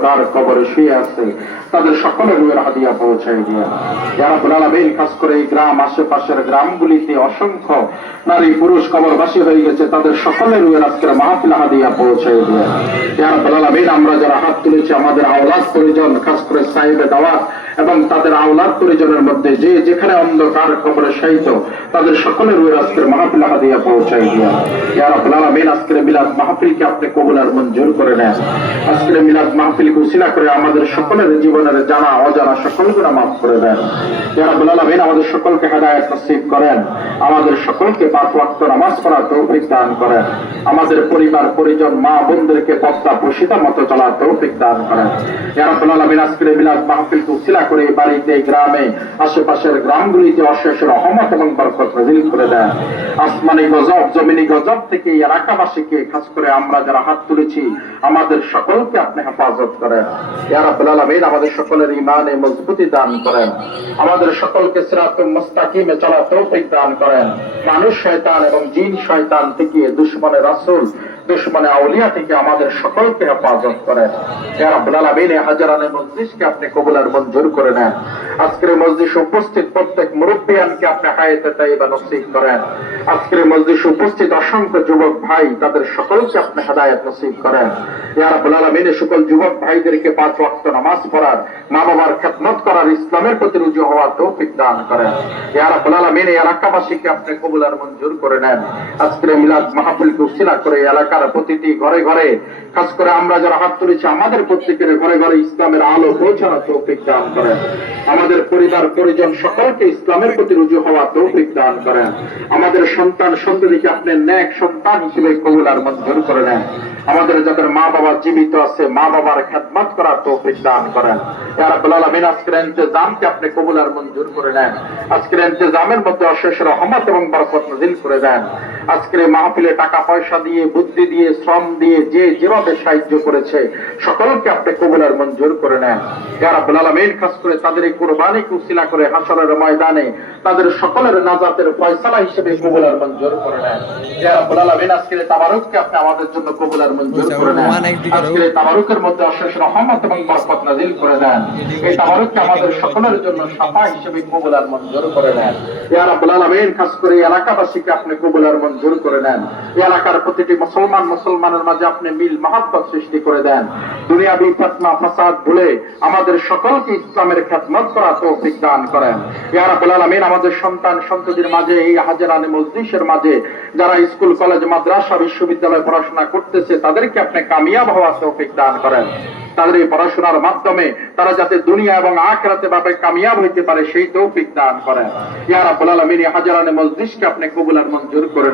অন্ধকার কবরে শুয়ে আছে। তাদের সকলের রুয়ের হাদিয়া পৌঁছায় দিয়ে। যারা আলামিন, খাস করে এই গ্রাম, আশেপাশের গ্রামগুলিতে অসংখ্য নারী পুরুষ কবরবাসী হয়ে গেছে। তাদের সকলের রুয়ের আজকের মাহফিল হাদিয়া পৌঁছায় দিয়ে। যারা আলামিন, আমরা যারা হাত তুলেছি, আমাদের আওলাদ পরিজন, খাস করে সাহেবে দাওয়াত এবং তাদের আওলাদ পরিজনের মধ্যে যে যেখানে অন্ধকার কবরে শায়িত, তাদের সকলের রুয়ের আজকের মাহফিল হাদিয়া পৌঁছায় দিয়া। রাব্বুল আলামিন, আজকের মিলাদ মাহফিলকে আপনি কবুল আর মঞ্জুর করে নেন। আজকের মিলাদ মাহফিলকে উসিলা করে আমাদের সকলের জীবনের জানা, অজানা সকল গুণা মাফ করে দেন। রাব্বুল আলামিন, আমাদের সকলকে হেদায়েত নসিব করেন। আমাদের সকলকে পাঁচ ওয়াক্ত নামাজ পড়ার তৌফিক দান করেন। আমাদের পরিবার, পরিজন, মা বোনদেরকে পদ্মা প্রসিতা মতো চলার তৌফিক দান করেন। রাব্বুল আলামিন, আজকের মিলাদ মাহফিলকে উসিলা করে বাড়িতে গ্রামে, আশেপাশের গ্রামগুলিতে অশেষ রহমত এবং বরকত নাজিল করে দেন। আসমানি গজব, জমিনি গজব থেকে এলাকাবাসীকে, খাস করে আমরা যারা হাত তুলেছি, আমাদের সকলকে আপনি হেফাজত করেন। ইয়া রাব্বুল আলামিন আমাদের সকলের ইমানে মজবুতি দান করেন। আমাদের সকলকে সিরাতুল মুস্তাকিমে চলা তৌফিক দান করেন। মানুষ শয়তান এবং জিন শয়তান থেকে দুশ্মনের রাসূল দুশ্মনে আউলিয়া থেকে আমাদের সকলকে হেফাজত করেন। রাব্বুল আলামিন, এই হাজারানে মজলিসকে আপনি কবুল আর মঞ্জুর করে নেন। আজকের মজলিসে উপস্থিত প্রত্যেক মুরব্বিয়ানকে আপনি হায়াতে তাইবা নসিব করেন। আজকের মজলিসে উপস্থিত অসংখ্য যুবক ভাই, তাদের সকলকে আপনি হেদায়েত নসিব করেন। রাব্বুল আলামিন সকল যুবক ভাইদেরকে পাঁচ ওয়াক্ত নামাজ পড়ার মা বাবার খেদমত করার, ইসলামের প্রতি রুজু হওয়ার তৌফিক দান করেন। ইয়া রাব্বুল আলামিন, এই এলাকাবাসীকে আপনি কবুল আর মঞ্জুর করে নেন। আজকের মিলাদ মাহফিলকে উসিলা করে এই এলাকার প্রতিটি ঘরে ঘরে। খাস করে আমরা যারা হাত তুলেছি, আমাদের প্রত্যেকের ঘরে ঘরে ইসলামের আলো পৌঁছানোর তৌফিক দান করেন। আমাদের পরিবার, পরিজন সকলকে ইসলামের প্রতি রুজু হওয়া তৌফিক দান করেন। আমাদের সন্তান, সন্ততিকে আপনি ন্যাক সন্তান হিসেবে কবুল আর মঞ্জুর করে নেন। আমাদের যাদের মা বাবা জীবিত আছে মা বাবার খেদমত করার তৌফিক দান করেন। ইয়া রাব্বুল আলামিন, আজকের ইন্তজামকে আপনি কবুল আর মঞ্জুর করে নেন। আজকের ইন্তজামের মধ্যে অশেষ রহমত এবং বরকত নাজিল করে দেন। আজকের মাহফিলে টাকা পয়সা দিয়ে বুদ্ধি দিয়ে শ্রম দিয়ে যে যেভাবে সাহায্য করেছে সকলকে আপনি কবুল আর মঞ্জুর করে নেন। রাব্বুল আলামিন খাস করে তাদের এই কুরবানিকে উসিলা করে হাসরের ময়দানে তাদের সকলের নাজাতের ফয়সালা হিসেবে কবুল আর মঞ্জুর করে নেন। আলামিন আজকের তাবারুককে আপনি আমাদের জন্য কবুল আর মঞ্জুর করে নেন। আজকের তাবারুকের মধ্যে অশেষ রহমত এবং বরকত নাজিল করে দেন। এই তাবারুককে আমাদের সকলের জন্য সাফা হিসেবে কবুল আর মঞ্জুর করে নেন। আলামিন খাস করে এলাকাবাসীকে আপনি কবুল আর মঞ্জুর করে নেন এলাকার প্রতিটি মুসলমান, মুসলমানের মাঝে আপনি মিল, মহাব্বত সৃষ্টি করে দেন। দুনিয়াবি ফতনা, ফাসাদ ভুলে আমাদের সকলকে ইসলামের খেদমত করা তৌফিক দান করেন। ইয়া রাব্বুল আলামিন, আমাদের সন্তান, সন্ততির মাঝে, এই হাজারানে মজলিসের মাঝে, যারা স্কুল, কলেজ, মাদ্রাসা, বিশ্ববিদ্যালয়ে পড়াশোনা করতেছে, তাদেরকে আপনি কামিয়াব হওয়ার তৌফিক দান করেন। তাদের এই পড়াশোনার মাধ্যমে তারা যাতে দুনিয়া এবং আখরাতে ভাবে কামিয়াব হইতে পারে, সেই তৌফিক দান করেন। ইয়া রাব্বুল আলামিন, এই হাজারানে মজলিসকে আপনি কবুল আর মঞ্জুর করে